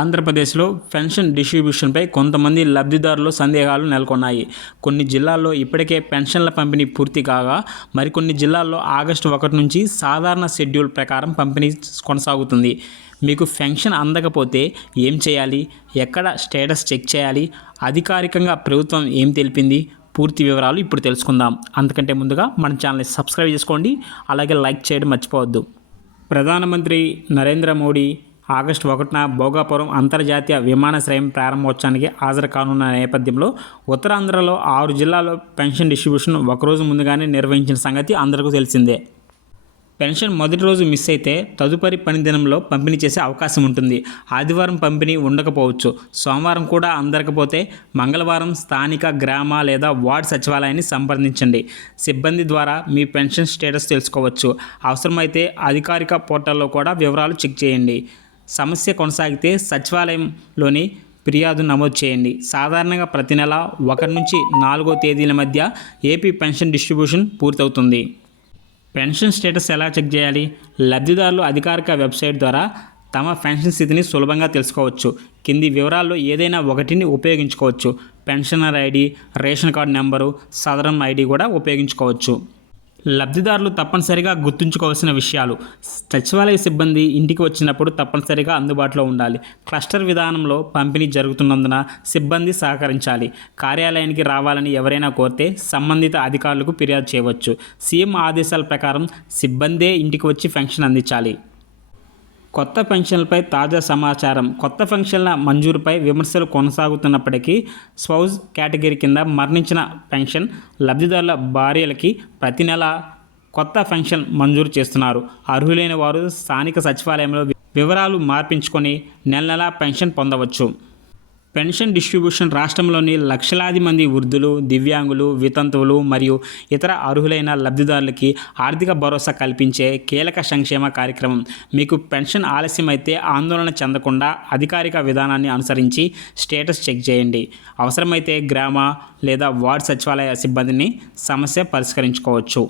ఆంధ్రప్రదేశ్లో పెన్షన్ డిస్ట్రిబ్యూషన్పై కొంతమంది లబ్ధిదారులు సందేహాలు నెలకొన్నాయి. కొన్ని జిల్లాల్లో ఇప్పటికే పెన్షన్ల పంపిణీ పూర్తి కాగా, మరికొన్ని జిల్లాల్లో ఆగస్టు 1 నుంచి సాధారణ షెడ్యూల్ ప్రకారం పంపిణీ కొనసాగుతుంది. మీకు పెన్షన్ అందకపోతే ఏం చేయాలి? ఎక్కడ స్టేటస్ చెక్ చేయాలి? అధికారికంగా ప్రభుత్వం ఏం తెలిపింది? పూర్తి వివరాలు ఇప్పుడు తెలుసుకుందాం. అంతకంటే ముందుగా మన ఛానల్ని సబ్స్క్రైబ్ చేసుకోండి, అలాగే లైక్ చేయడం మర్చిపోవద్దు. ప్రధానమంత్రి నరేంద్ర మోడీ ఆగస్టు 1న భోగాపురం అంతర్జాతీయ విమానాశ్రయం ప్రారంభోత్సవానికి హాజరు కానున్న నేపథ్యంలో ఉత్తరాంధ్రలో 6 జిల్లాల్లో పెన్షన్ డిస్ట్రిబ్యూషన్ ఒకరోజు ముందుగానే నిర్వహించిన సంగతి అందరికీ తెలిసిందే. పెన్షన్ మొదటి రోజు మిస్ అయితే తదుపరి పని దినంలో పంపిణీ చేసే అవకాశం ఉంటుంది. ఆదివారం పంపిణీ ఉండకపోవచ్చు. సోమవారం కూడా అందకపోతే మంగళవారం స్థానిక గ్రామ లేదా వార్డు సచివాలయాన్ని సంప్రదించండి. సిబ్బంది ద్వారా మీ పెన్షన్ స్టేటస్ తెలుసుకోవచ్చు. అవసరమైతే అధికారిక పోర్టల్లో కూడా వివరాలు చెక్ చేయండి. సమస్య కొనసాగితే సచివాలయంలోని ఫిర్యాదు నమోదు చేయండి. సాధారణంగా ప్రతి నెల 1 నుంచి 4వ తేదీల మధ్య ఏపీ పెన్షన్ డిస్ట్రిబ్యూషన్ పూర్తవుతుంది. పెన్షన్ స్టేటస్ ఎలా చెక్ చేయాలి? లబ్ధిదారులు అధికారిక వెబ్సైట్ ద్వారా తమ పెన్షన్ స్థితిని సులభంగా తెలుసుకోవచ్చు. కింది వివరాల్లో ఏదైనా ఒకటిని ఉపయోగించుకోవచ్చు. Pensioner ID, ration card number, Sadarem ID కూడా ఉపయోగించుకోవచ్చు. లబ్ధిదారులు తప్పనిసరిగా గుర్తుంచుకోవాల్సిన విషయాలు: సచివాలయ సిబ్బంది ఇంటికి వచ్చినప్పుడు తప్పనిసరిగా అందుబాటులో ఉండాలి. క్లస్టర్ విధానంలో పంపిణీ జరుగుతున్నందున సిబ్బంది సహకరించాలి. కార్యాలయానికి రావాలని ఎవరైనా కోరితే సంబంధిత అధికారులకు ఫిర్యాదు చేయవచ్చు. సీఎం ఆదేశాల ప్రకారం సిబ్బందే ఇంటికి వచ్చి పెన్షన్ అందించాలి. కొత్త పెన్షన్లపై తాజా సమాచారం. కొత్త పెన్షన్ల మంజూరుపై విమర్శలు కొనసాగుతున్నప్పటికీ స్పౌజ్ కేటగిరీ కింద మరణించిన పెన్షన్ లబ్ధిదారుల భార్యలకి ప్రతి నెల కొత్త పెన్షన్ మంజూరు చేస్తున్నారు. అర్హులైన వారు స్థానిక సచివాలయంలో వివరాలు మార్పించుకొని నెల పెన్షన్ పొందవచ్చు. పెన్షన్ డిస్ట్రిబ్యూషన్ రాష్ట్రంలోని లక్షలాది మంది వృద్ధులు, దివ్యాంగులు, వితంతువులు మరియు ఇతర అర్హులైన లబ్ధిదారులకి ఆర్థిక భరోసా కల్పించే కీలక సంక్షేమ కార్యక్రమం. మీకు పెన్షన్ ఆలస్యమైతే ఆందోళన చెందకుండా అధికారిక విధానాన్ని అనుసరించి స్టేటస్ చెక్ చేయండి. అవసరమైతే గ్రామ లేదా వార్డు సచివాలయ సిబ్బందిని సమస్య పరిష్కరించుకోవచ్చు.